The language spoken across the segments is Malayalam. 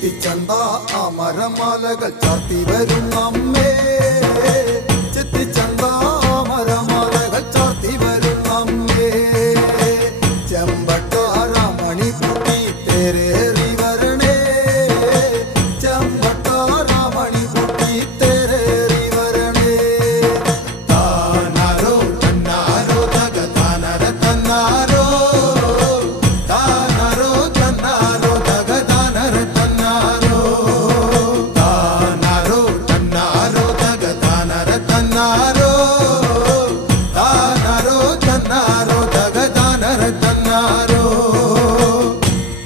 ചെത്തിച്ചണ്ട അമരമാലകൾ ചാർത്തി വരും അമ്മേ, ചെത്തിച്ചണ്ട അമരമാലകൾ ചാർത്തി വരും അമ്മേ. ചെമ്പട്ടാരാമണി കുട്ടി തേരേറി വരണേ, ചെമ്പട്ടാരാമണി കുട്ടി തേരേറി വരണേ. താനാരോ തന്നാരോ തക താനര തന്നാരോ, താനാരോ തന്നാരോ തക താനര തന്നാരോ, താനാരോ തന്നാരോ തക താനര തന്നാരോ, താനാരോ തന്നാരോ തക താനര തന്നാരോ.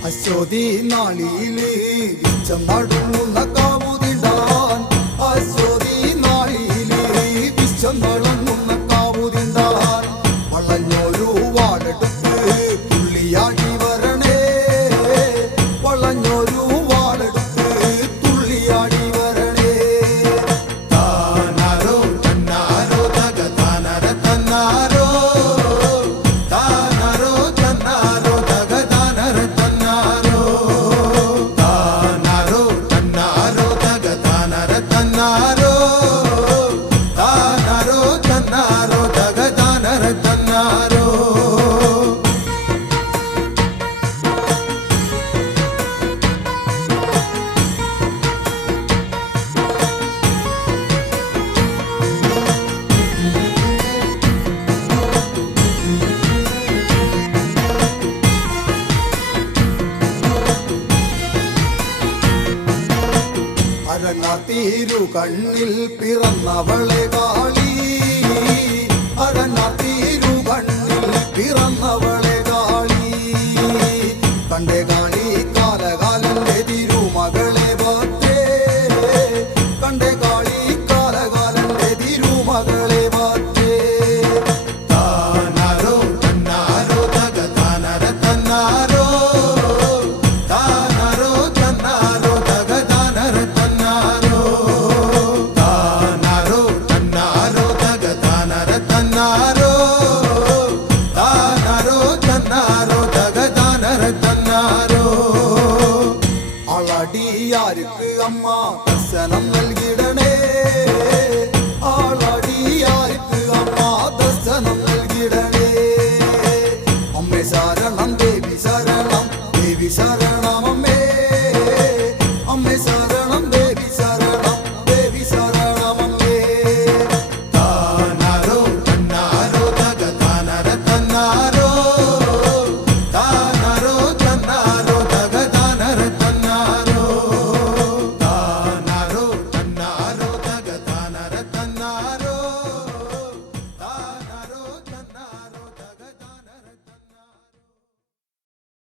അശ്വതി നാളിയില് വിച്ചം നടുങ്ങുന്ന കാവുതിണ്ടാൻ, അശ്വതി നാളിയില് വിശ്വം നടങ്ങുന്ന കാവുതിണ്ടാൻ. വളഞ്ഞൊരു വാളെടുത്ത് തുള്ളിയാടി വരണേ, വളഞ്ഞൊരു വാളെടുത്ത് തുള്ളിയാടി വരണേ. താനാരോ തന്നാരോ തക താനര തന്നാരോ, താനാരോ തന്നാരോ തക താനര തന്നാരോ, താനാരോ തന്നാരോ തക താനര തന്നാരോ, താനാരോ തന്നാരോ തക താനര തന്നാരോ. അരങ്ങാത്തീരു കണ്ണിൽ പിറന്നവളെ കാളി, അരങ്ങാത്തീരു കണ്ണിൽ പിറന്നവളെ കാളി. കണ്ടേ കാളി കാലകാലന്റെ തിരുമകളെ ഭക്തേ, കണ്ടേ കാളി കാലകാലന്റെ തിരുമകളെ ഭക്തേ. താനാരോ തന്നാരോ തക താനര തന്നാരോ, താനാരോ തന്നാരോ തക താനര തന്നാരോ, താനാരോ തന്നാരോ തക താനര തന്നാരോ, താനാരോ തന്നാരോ തക താനര തന്നാരോ. ആളടിയാർക്ക് അമ്മ ദർശനം നൽകിടണേ, ആളടിയാർക്ക് അമ്മ ദർശനം നൽകിടണേ. അമ്മേ ശരണം ദേവി ശരണം, ദേവി ശരണം.